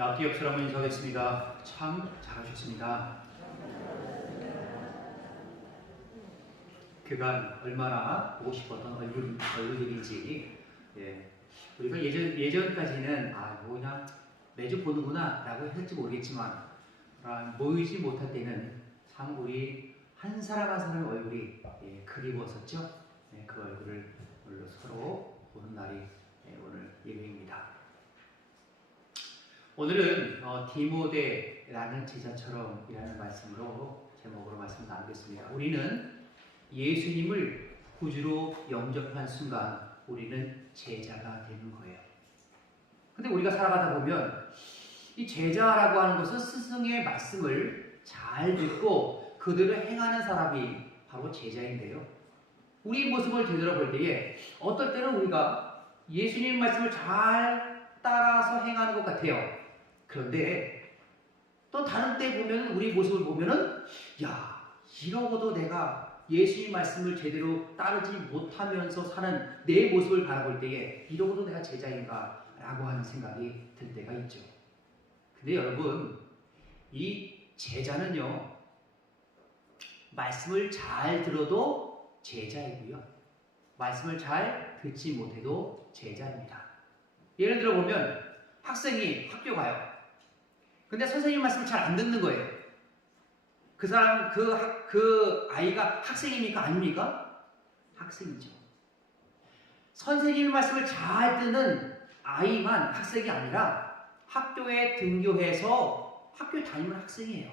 앞뒤 옆 사람을 인사하겠습니다. 참 잘하셨습니다. 그간 얼마나 보고 싶었던 얼굴들인지, 우리가 예전까지는 뭐 그냥 매주 보는구나 라고 했을지 모르겠지만, 모이지 못할 때는 참 우리 한 사람 한 사람의 얼굴이 그리웠었죠. 그 얼굴을 오늘 서로 보는 날이 오늘 예배입니다. 오늘은 디모데라는 제자처럼이라는 말씀으로 제목으로 말씀 나누겠습니다. 우리는 예수님을 구주로 영접한 순간 우리는 제자가 되는 거예요. 근데 우리가 살아가다 보면 이 제자라고 하는 것은 스승의 말씀을 잘 듣고 그대로 행하는 사람이 바로 제자인데요. 우리 모습을 되돌아볼 때에 어떨 때는 우리가 예수님 말씀을 잘 따라서 행하는 것 같아요. 그런데 또 다른 때 보면 우리 모습을 보면은 이러고도 내가 예수님 말씀을 제대로 따르지 못하면서 사는 내 모습을 바라볼 때에 이러고도 내가 제자인가 라고 하는 생각이 들 때가 있죠. 근데 여러분, 이 제자는요, 말씀을 잘 들어도 제자이고요, 말씀을 잘 듣지 못해도 제자입니다. 예를 들어 보면 학생이 학교 가요. 근데 선생님 말씀을 잘 안 듣는 거예요. 그 사람, 그 아이가 학생입니까? 아닙니까? 학생이죠. 선생님 말씀을 잘 듣는 아이만 학생이 아니라 학교에 등교해서 학교 다니는 학생이에요.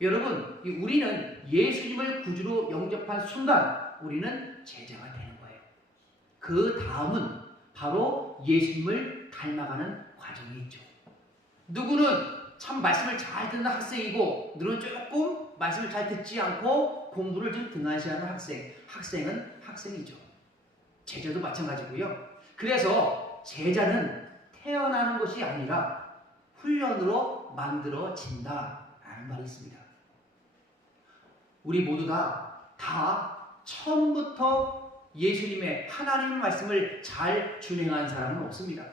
여러분, 우리는 예수님을 구주로 영접한 순간 우리는 제자가 되는 거예요. 그 다음은 바로 예수님을 닮아가는 과정이 있죠. 누구는 참 말씀을 잘 듣는 학생이고, 누구는 조금 말씀을 잘 듣지 않고 공부를 좀 등한시하는 학생. 학생은 학생이죠. 제자도 마찬가지고요. 그래서 제자는 태어나는 것이 아니라 훈련으로 만들어진다라는 말이 있습니다. 우리 모두 다 처음부터 예수님의 하나님의 말씀을 잘 준행한 사람은 없습니다.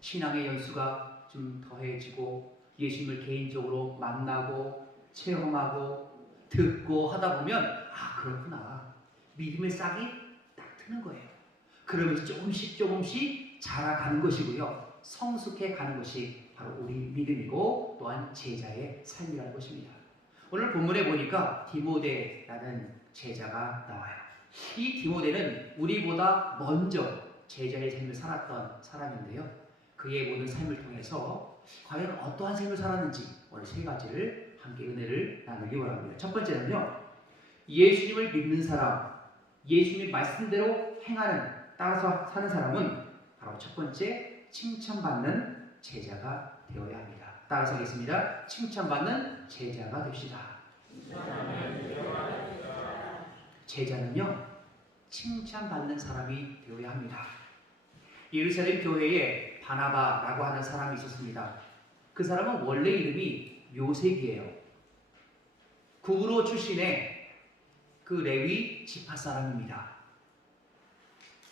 신앙의 연수가 좀 더해지고 예수님을 개인적으로 만나고 체험하고 듣고 하다 보면 그렇구나, 믿음의 싹이 딱 트는 거예요. 그러면서 조금씩 자라가는 것이고요, 성숙해 가는 것이 바로 우리 믿음이고 또한 제자의 삶이라는 것입니다. 오늘 본문에 보니까 디모데라는 제자가 나와요. 이 디모데는 우리보다 먼저 제자의 삶을 살았던 사람인데요, 그의 모든 삶을 통해서 과연 어떠한 삶을 살았는지 오늘 세 가지를 함께 은혜를 나누기 원합니다. 첫 번째는요, 예수님을 믿는 사람, 예수님의 말씀대로 따라서 사는 사람은 바로 첫 번째, 칭찬받는 제자가 되어야 합니다. 따라서 하겠습니다. 칭찬받는 제자가 됩시다. 제자는요, 칭찬받는 사람이 되어야 합니다. 예루살렘 교회에 바나바라고 하는 사람이 있었습니다. 그 사람은 원래 이름이 요셉이에요. 구브로 출신의 그 레위 지파 사람입니다.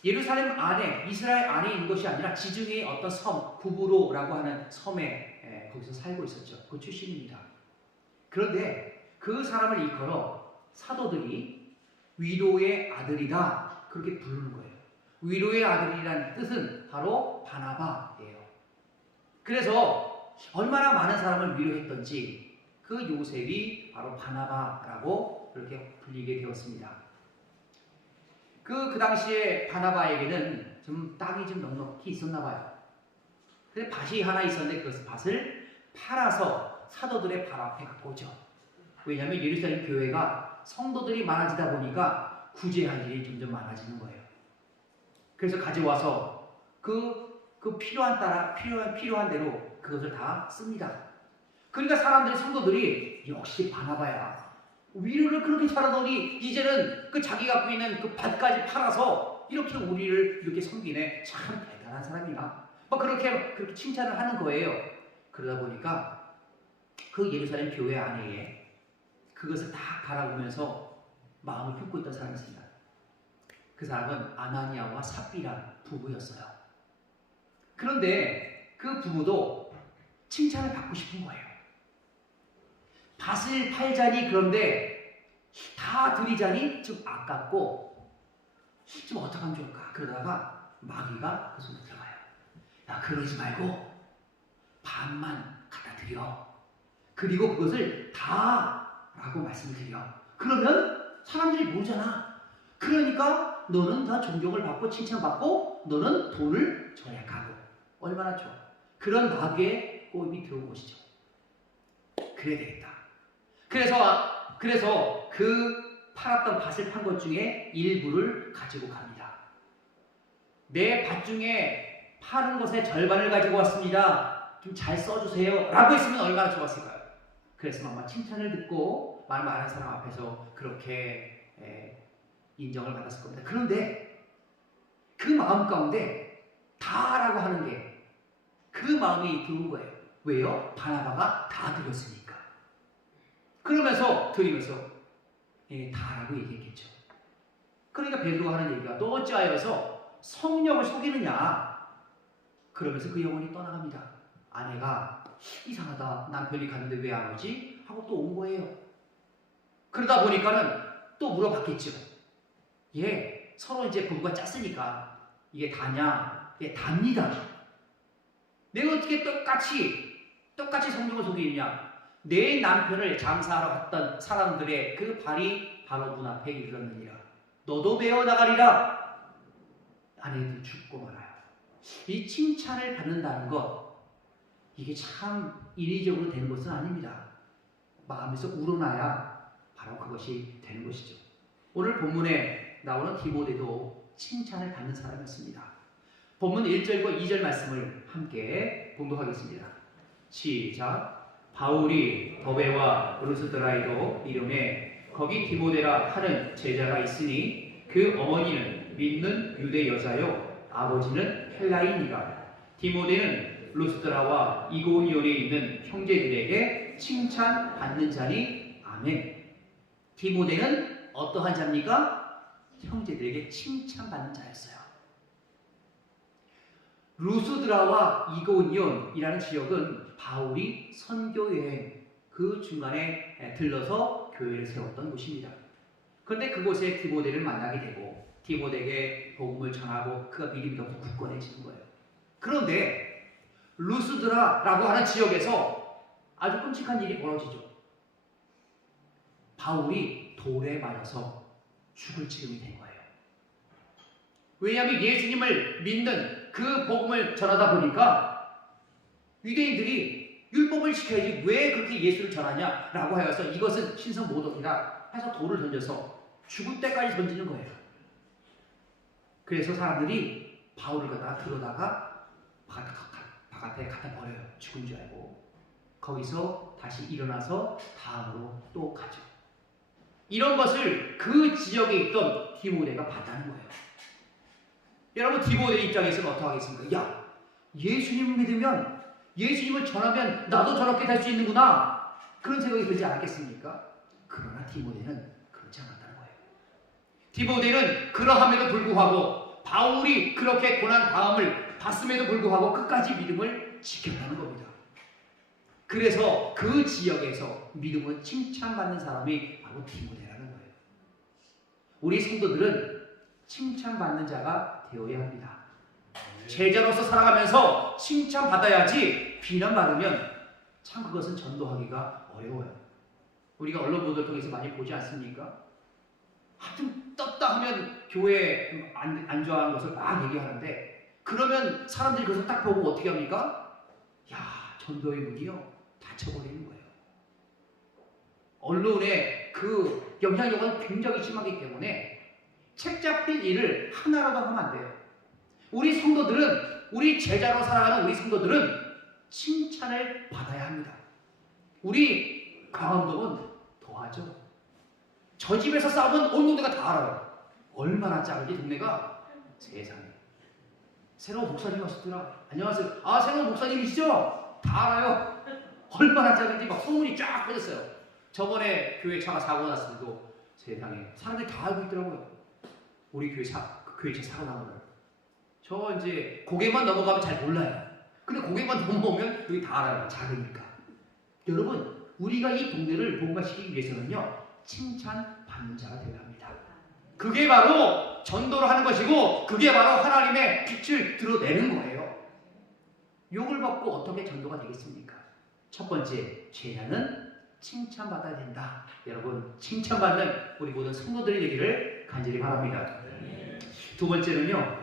예루살렘 안에, 이스라엘 안에 있는 것이 아니라 지중해의 어떤 섬, 구브로라고 하는 섬에 거기서 살고 있었죠. 그 출신입니다. 그런데 그 사람을 일컬어 사도들이 위로의 아들이다, 그렇게 부르는 거예요. 위로의 아들이라는 뜻은 바로 바나바예요. 그래서 얼마나 많은 사람을 위로했던지 그 요셉이 바로 바나바라고 그렇게 불리게 되었습니다. 그 당시에 바나바에게는 좀 땅이 좀 넉넉히 있었나 봐요. 근데 밭이 하나 있었는데 그 밭을 팔아서 사도들의 발 앞에 갖고 오죠. 왜냐하면 예루살렘 교회가 성도들이 많아지다 보니까 구제할 일이 점점 많아지는 거예요. 그래서 가져와서 필요한 대로 그것을 다 씁니다. 그러니까 성도들이 역시 바나바야, 위로를 그렇게 잘하더니 이제는 그 자기 갖고 있는 그 밭까지 팔아서 이렇게 우리를 이렇게 섬기네, 참 대단한 사람이야, 그렇게 칭찬을 하는 거예요. 그러다 보니까 그 예루살렘 교회 안에 그것을 다 바라보면서 마음을 품고 있던 사람이 있습니다. 그 사람은 아나니아와 삽비라 부부였어요. 그런데 그 부부도 칭찬을 받고 싶은 거예요. 밭을 팔자니 그런데 다 들이자니 좀 아깝고 좀 어떡하면 좋을까? 그러다가 마귀가 그 손에 들어가요. 야, 그러지 말고 반만 갖다 드려. 그리고 그것을 다라고 말씀을 드려. 그러면 사람들이 모르잖아. 그러니까 너는 다 존경을 받고 칭찬받고 너는 돈을 절약하고. 얼마나 좋아. 그런 마귀의 꼬임이 들어온 것이죠. 그래야 되겠다. 그래서 그 팔았던 밭을 판 것 중에 일부를 가지고 갑니다. 내 밭 중에 파는 것의 절반을 가지고 왔습니다. 좀 잘 써주세요. 라고 했으면 얼마나 좋았을까요? 그래서 아마 칭찬을 듣고 많은 사람 앞에서 그렇게 인정을 받았을 겁니다. 그런데 그 마음 가운데 다라고 하는 게 그 마음이 들어온 거예요. 왜요? 바나바가 다 드렸으니까. 그러면서 드리면서 다라고 얘기했겠죠. 그러니까 베드로가 하는 얘기가 너 어찌하여서 성령을 속이느냐. 그러면서 그 영혼이 떠나갑니다. 아내가 이상하다. 남편이 갔는데 왜 안 오지? 하고 또 온 거예요. 그러다 보니까는 또 물어봤겠죠. 예, 서로 이제 부부가 짰으니까 이게 다냐? 예, 답니다. 내가 어떻게 똑같이 성령을 속이느냐? 내 남편을 장사하러 갔던 사람들의 그 발이 바로 문 앞에 이르렀느니라. 너도 베어 나가리라. 아내도 죽고 말아요. 이 칭찬을 받는다는 것, 이게 참 인위적으로 되는 것은 아닙니다. 마음에서 우러나야 바로 그것이 되는 것이죠. 오늘 본문에 나오는 디모데도 칭찬을 받는 사람이었습니다. 본문 1절과 2절 말씀을 함께 공독하겠습니다. 시작. 바울이 더베와 루스드라이도 이름에 거기 디모데라 하는 제자가 있으니 그 어머니는 믿는 유대 여자요 아버지는 헬라인이라. 디모데는 루스드라와 이고니온에 있는 형제들에게 칭찬받는 자니 아멘. 디모데는 어떠한 자입니까? 형제들에게 칭찬받는 자였어요. 루스드라와 이고니온이라는 지역은 바울이 선교여행 그 중간에 들러서 교회를 세웠던 곳입니다. 그런데 그곳에 디모데를 만나게 되고 디모데에게 복음을 전하고 그가 믿음이 더 굳건해지는 거예요. 그런데 루스드라라고 하는 지역에서 아주 끔찍한 일이 벌어지죠. 바울이 돌에 맞아서 죽을 지경이 된 거예요. 왜냐하면 예수님을 믿는 그 복음을 전하다 보니까 유대인들이 율법을 지켜야지 왜 그렇게 예수를 전하냐라고 하여서 이것은 신성모독이라 해서 돌을 던져서 죽을 때까지 던지는 거예요. 그래서 사람들이 바울을 갖다가 들어다가 바깥에 갖다 버려요. 죽은 줄 알고. 거기서 다시 일어나서 다음으로 또 가죠. 이런 것을 그 지역에 있던 디모데가 봤다는 거예요. 여러분, 디모데 입장에서는 어떻게 하겠습니까? 야, 예수님을 믿으면, 예수님을 전하면 나도 저렇게 될 수 있는구나. 그런 생각이 들지 않았겠습니까? 그러나 디모데는 그렇지 않았다는 거예요. 디모데는 그러함에도 불구하고 바울이 그렇게 고난 다음을 봤음에도 불구하고 끝까지 믿음을 지켰다는 겁니다. 그래서 그 지역에서 믿음을 칭찬받는 사람이 바로 디모데라는 거예요. 우리 성도들은 칭찬받는 자가 되어야 합니다. 제자로서 살아가면서 칭찬받아야지 비난받으면 참 그것은 전도하기가 어려워요. 우리가 언론 보도를 통해서 많이 보지 않습니까? 하여튼 떴다 하면 교회 안 좋아하는 것을 막 얘기하는데 그러면 사람들이 그것을 딱 보고 어떻게 합니까? 야, 전도의 문이요 닫혀버리는 거예요. 언론의 그 영향력은 굉장히 심하기 때문에 책 잡힐 일을 하나라도 하면 안 돼요. 우리 성도들은, 우리 제자로 살아가는 우리 성도들은 칭찬을 받아야 합니다. 우리 강원도는 더하죠. 저 집에서 싸우면 온 동네가 다 알아요. 얼마나 작은지 동네가. 세상에. 새로운 목사님 오셨더라. 안녕하세요. 아, 새로운 목사님이시죠? 다 알아요. 얼마나 작은지 막 소문이 쫙 퍼졌어요. 저번에 교회 차가 사고 났을 때도 세상에 사람들이 다 알고 있더라고요. 우리 교회 차 사고 난 거를. 저 이제 고개만 넘어가면 잘 몰라요. 근데 고객만 넘어오면 여기 다 알아요. 작으니까. 여러분, 우리가 이 동네를 복음화시키기 위해서는요, 칭찬받는 자가 되어야 합니다. 그게 바로 전도를 하는 것이고, 그게 바로 하나님의 빛을 드러내는 거예요. 욕을 받고 어떻게 전도가 되겠습니까? 첫 번째, 제자는 칭찬받아야 된다. 여러분, 칭찬받는 우리 모든 성도들이 되기를 간절히 바랍니다. 두 번째는요,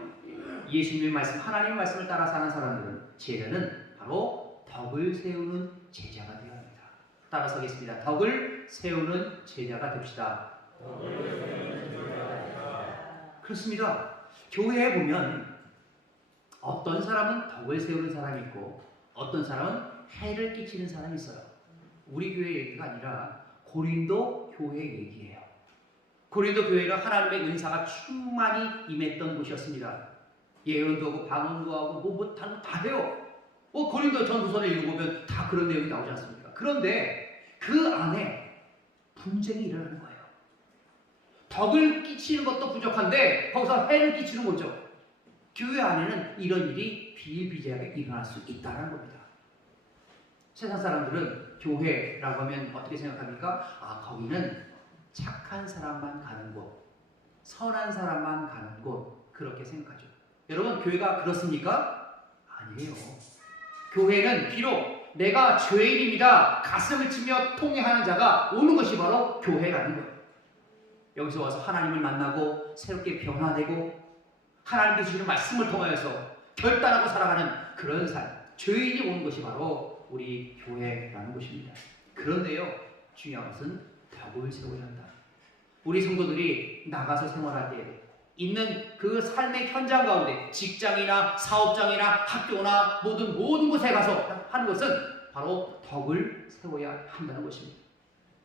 예수님의 말씀, 하나님의 말씀을 따라 사는 사람들은, 제자는 바로 덕을 세우는 제자가 되어야 합니다. 따라서겠습니다. 덕을 세우는 제자가 됩시다. 그렇습니다. 교회에 보면 어떤 사람은 덕을 세우는 사람이 있고 어떤 사람은 해를 끼치는 사람이 있어요. 우리 교회 얘기가 아니라 고린도 교회 얘기예요. 고린도 교회는 하나님의 은사가 충만히 임했던 곳이었습니다. 예언도 하고 방언도 하고 못하는 다 해요. 고린도 전후서를 읽어보면 다 그런 내용이 나오지 않습니까? 그런데 그 안에 분쟁이 일어나는 거예요. 덕을 끼치는 것도 부족한데 거기서 해를 끼치는 거죠. 교회 안에는 이런 일이 비일비재하게 일어날 수 있다는 겁니다. 세상 사람들은 교회라고 하면 어떻게 생각합니까? 거기는 착한 사람만 가는 곳, 선한 사람만 가는 곳, 그렇게 생각하죠. 여러분, 교회가 그렇습니까? 아니에요. 교회는 비록 내가 죄인입니다, 가슴을 치며 통회하는 자가 오는 것이 바로 교회라는 거예요. 여기서 와서 하나님을 만나고 새롭게 변화되고 하나님께서 주시는 말씀을 통하여서 결단하고 살아가는 그런 삶, 죄인이 오는 것이 바로 우리 교회라는 것입니다. 그런데요, 중요한 것은 덕을 세워야 한다. 우리 성도들이 나가서 생활할 때 있는 그 삶의 현장 가운데 직장이나 사업장이나 학교나 모든 곳에 가서 하는 것은 바로 덕을 세워야 한다는 것입니다.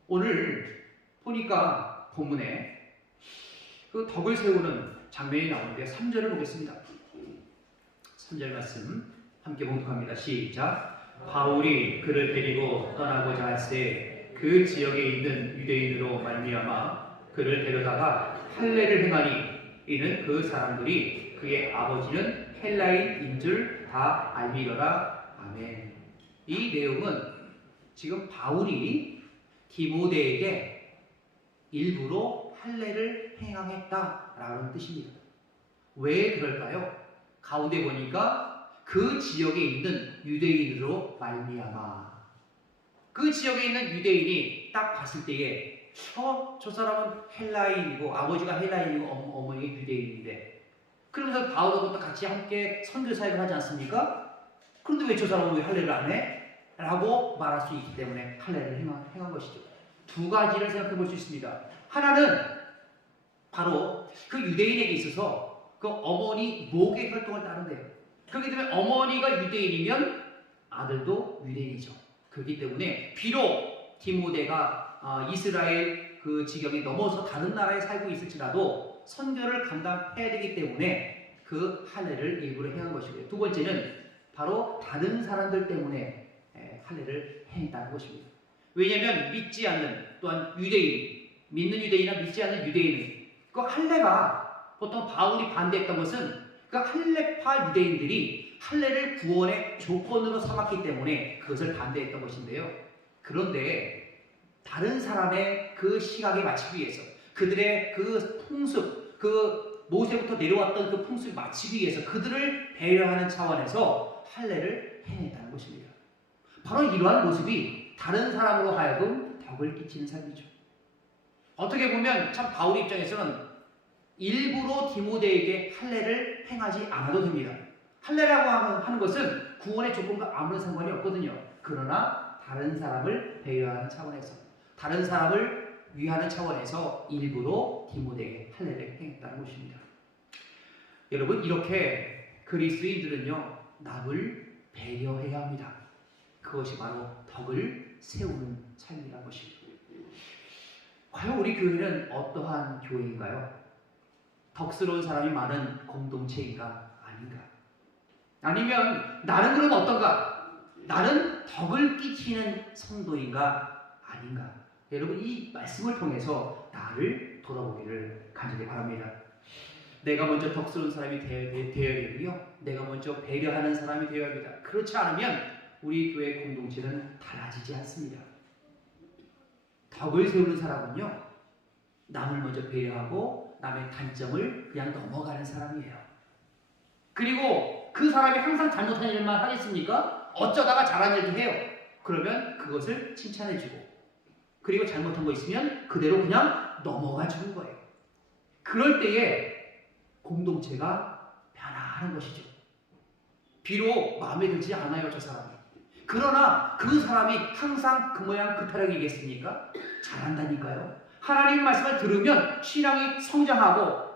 오늘 보니까 본문에 그 덕을 세우는 장면이 나오는데 3절을 보겠습니다. 3절 말씀 함께 봉독합니다. 시작. 바울이 그를 데리고 떠나고자 할새 그 지역에 있는 유대인으로 말미암아 그를 데려다가 할례를 행하니 이는 그 사람들이 그의 아버지는 헬라인인 줄 다 알미러라. 아멘. 이 내용은 지금 바울이 디모데에게 일부러 할례를 행하겠다라는 뜻입니다. 왜 그럴까요? 가운데 보니까 그 지역에 있는 유대인으로 말미암아, 그 지역에 있는 유대인이 딱 봤을 때에 저 사람은 헬라인이고 아버지가 헬라인이고 어머니가 유대인인데, 그러면서 바울하고 같이 함께 선교 사역을 하지 않습니까? 그런데 왜 저 사람은 왜 할례를 안 해? 라고 말할 수 있기 때문에 할례를 행한 것이죠. 두 가지를 생각해 볼 수 있습니다. 하나는 바로 그 유대인에게 있어서 그 어머니 목의 혈통을 따른대요. 그렇기 때문에 어머니가 유대인이면 아들도 유대인이죠. 그렇기 때문에 비록 디모데가 이스라엘 그 지경에 넘어서 다른 나라에 살고 있을지라도 선교를 감당해야 되기 때문에 그 할례를 일부러 행한 것이고요. 두 번째는 바로 다른 사람들 때문에 할례를 행했다는 것입니다. 왜냐하면 믿지 않는, 또한 유대인, 믿는 유대인이나 믿지 않는 유대인은 그 할례가 보통 바울이 반대했던 것은 그 할례파 유대인들이 할례를 구원의 조건으로 삼았기 때문에 그것을 반대했던 것인데요. 그런데 다른 사람의 그 시각에 맞추기 위해서, 그들의 그 풍습, 그 모세부터 내려왔던 그 풍습을 맞추기 위해서 그들을 배려하는 차원에서 할례를 행했다는 것입니다. 바로 이러한 모습이 다른 사람으로 하여금 덕을 끼치는 삶이죠. 어떻게 보면 참 바울 입장에서는 일부러 디모데에게 할례를 행하지 않아도 됩니다. 할례라고 하는 것은 구원의 조건과 아무런 상관이 없거든요. 그러나 다른 사람을 배려하는 차원에서, 다른 사람을 위하는 차원에서 일부러 디모데에게 할례를 행했다는 것입니다. 여러분, 이렇게 그리스도인들은요, 남을 배려해야 합니다. 그것이 바로 덕을 세우는 삶이라는 것입니다. 과연 우리 교회는 어떠한 교회인가요? 덕스러운 사람이 많은 공동체인가? 아닌가? 아니면 나는 그럼 어떤가? 나는 덕을 끼치는 성도인가? 아닌가? 여러분, 이 말씀을 통해서 나를 돌아보기를 간절히 바랍니다. 내가 먼저 덕스러운 사람이 되어야 되고요. 내가 먼저 배려하는 사람이 되어야 합니다. 그렇지 않으면 우리 교회 공동체는 달라지지 않습니다. 덕을 세우는 사람은요, 남을 먼저 배려하고 남의 단점을 그냥 넘어가는 사람이에요. 그리고 그 사람이 항상 잘못한 일만 하겠습니까? 어쩌다가 잘한 일도 해요. 그러면 그것을 칭찬해주고, 그리고 잘못한 거 있으면 그대로 그냥 넘어가 주는 거예요. 그럴 때에 공동체가 변화하는 것이죠. 비록 마음에 들지 않아요, 저 사람이. 그러나 그 사람이 항상 그 모양 그 타령이겠습니까? 잘한다니까요. 하나님 말씀을 들으면 신앙이 성장하고,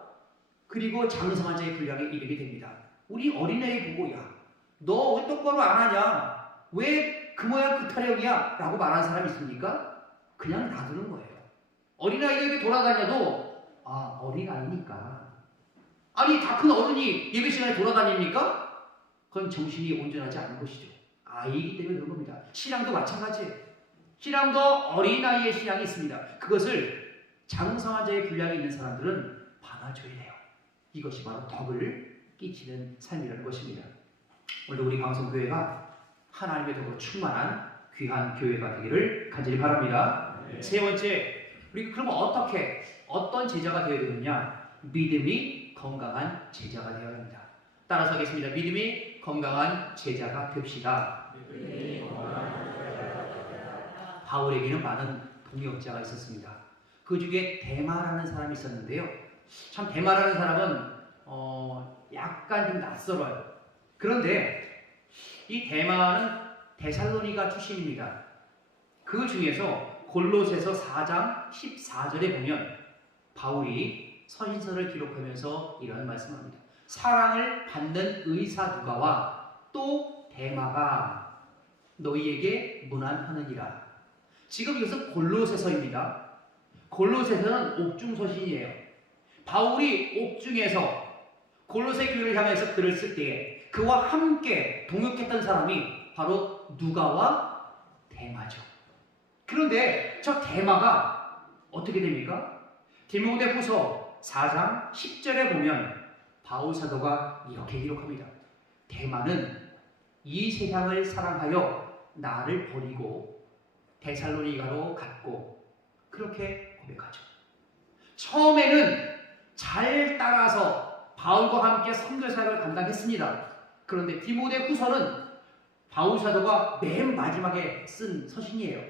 그리고 장성한 자의 분량에 이르게 됩니다. 우리 어린애를 보고, 야, 너 왜 똑바로 안 하냐? 왜 그 모양 그 타령이야? 라고 말하는 사람이 있습니까? 그냥 놔두는 거예요. 어린아이에게 돌아다녀도, 아, 어린아이니까. 아니, 다 큰 어른이 예배 시간에 돌아다닙니까? 그건 정신이 온전하지 않은 것이죠. 아이이기 때문에 그런 겁니다. 신앙도 마찬가지예요. 신앙도 어린아이의 신앙이 있습니다. 그것을 장성한 자의 분량이 있는 사람들은 받아줘야 돼요. 이것이 바로 덕을 끼치는 삶이라는 것입니다. 오늘 우리 방송교회가 하나님의 덕으로 충만한 귀한 교회가 되기를 간절히 바랍니다. 네. 세 번째, 우리 그러면 어떤 제자가 되어야 되느냐? 믿음이 건강한 제자가 되어야 합니다. 따라서 하겠습니다. 믿음이 건강한 제자가 됩시다. 바울에게는 많은 동역자가 있었습니다. 그 중에 데마라는 사람이 있었는데요. 참 데마라는 사람은 약간 좀 낯설어요. 그런데 이 데마는 데살로니가 출신입니다. 그 중에서 골로새서 4장 14절에 보면 바울이 서신서를 기록하면서 이런 말씀을 합니다. 사랑을 받는 의사 누가와 또 데마가 너희에게 문안하느니라. 지금 이것은 골로새서입니다. 골로새서는 옥중서신이에요. 바울이 옥중에서 골로새 교회를 향해서 글을 쓸 때에 그와 함께 동역했던 사람이 바로 누가와 데마죠. 그런데 저 데마가 어떻게 됩니까? 디모데후서 4장 10절에 보면 바울 사도가 이렇게 기록합니다. 데마는 이 세상을 사랑하여 나를 버리고 데살로니가로 갔고, 그렇게 고백하죠. 처음에는 잘 따라서 바울과 함께 선교 사역을 감당했습니다. 그런데 디모데후서는 바울 사도가 맨 마지막에 쓴 서신이에요.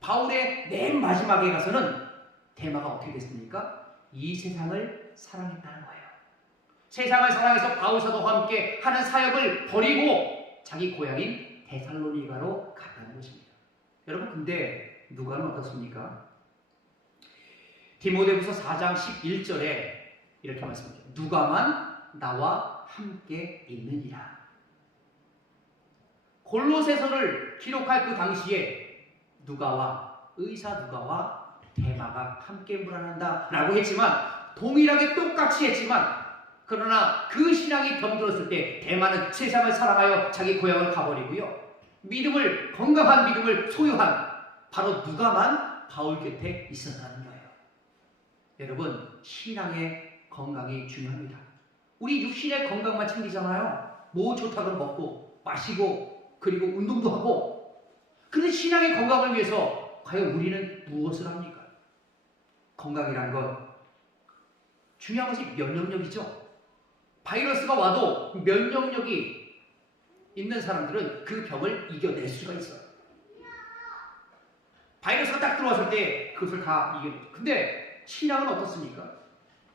바울의 맨 마지막에 가서는 데마가 어떻게 됐습니까? 이 세상을 사랑했다는 거예요. 세상을 사랑해서 바울 사도와 함께 하는 사역을 버리고 자기 고향인 데살로니가로 갔다는 것입니다. 여러분, 근데 누가는 어떻습니까? 디모데후서 4장 11절에 이렇게 말씀합니다. 누가만 나와 함께 있느니라. 골로새서를 기록할 그 당시에 의사 누가와 데마가 함께 문안한다 라고 했지만, 동일하게 똑같이 했지만, 그러나 그 신앙이 병들었을 때 데마는 세상을 사랑하여 자기 고향을 가버리고요, 건강한 믿음을 소유한 바로 누가만 바울 곁에 있었다는 거예요. 여러분, 신앙의 건강이 중요합니다. 우리 육신의 건강만 챙기잖아요. 뭐 좋다고 먹고 마시고 그리고 운동도 하고. 그런데 신앙의 건강을 위해서 과연 우리는 무엇을 합니까? 건강이란 건 중요한 것이 면역력이죠. 바이러스가 와도 면역력이 있는 사람들은 그 병을 이겨낼 수가 있어요. 바이러스가 딱 들어왔을 때 그것을 다 이겨내죠. 근데 신앙은 어떻습니까?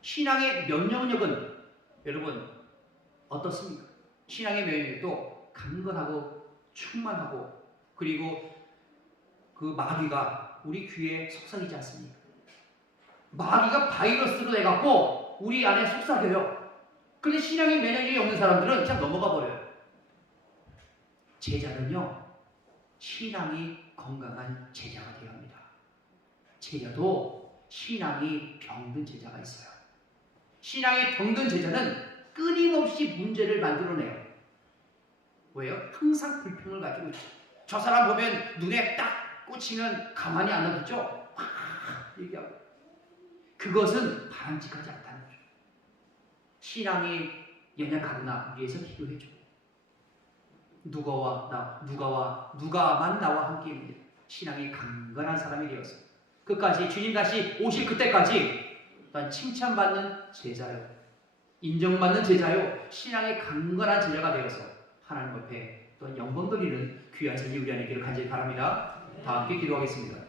신앙의 면역력은 여러분 어떻습니까? 신앙의 면역력도 강건하고 충만하고, 그리고 그 마귀가 우리 귀에 속삭이지 않습니까? 마귀가 바이러스로 돼갖고 우리 안에 속삭여요. 그런데 신앙의 면역력이 없는 사람들은 그냥 넘어가 버려요. 제자는요, 신앙이 건강한 제자가 되어야 합니다. 제자도 신앙이 병든 제자가 있어요. 신앙이 병든 제자는 끊임없이 문제를 만들어내요. 왜요? 항상 불평을 가지고 있죠. 저 사람 보면 눈에 딱 꽂히면 가만히 안 놔두죠? 막 얘기하고. 그것은 바람직하지 않다는 거죠. 신앙이 연약하구나 위해서 기도해줘. 누가만 나와 함께 있는 신앙이 강건한 사람이 되어서 끝까지 주님 다시 오실 그때까지 또한 칭찬받는 제자요, 인정받는 제자요, 신앙이 강건한 제자가 되어서 하나님 앞에 또한 영광 돌리는 귀한 삶이 우리 안에 있기를 간절히 바랍니다. 다 함께 기도하겠습니다.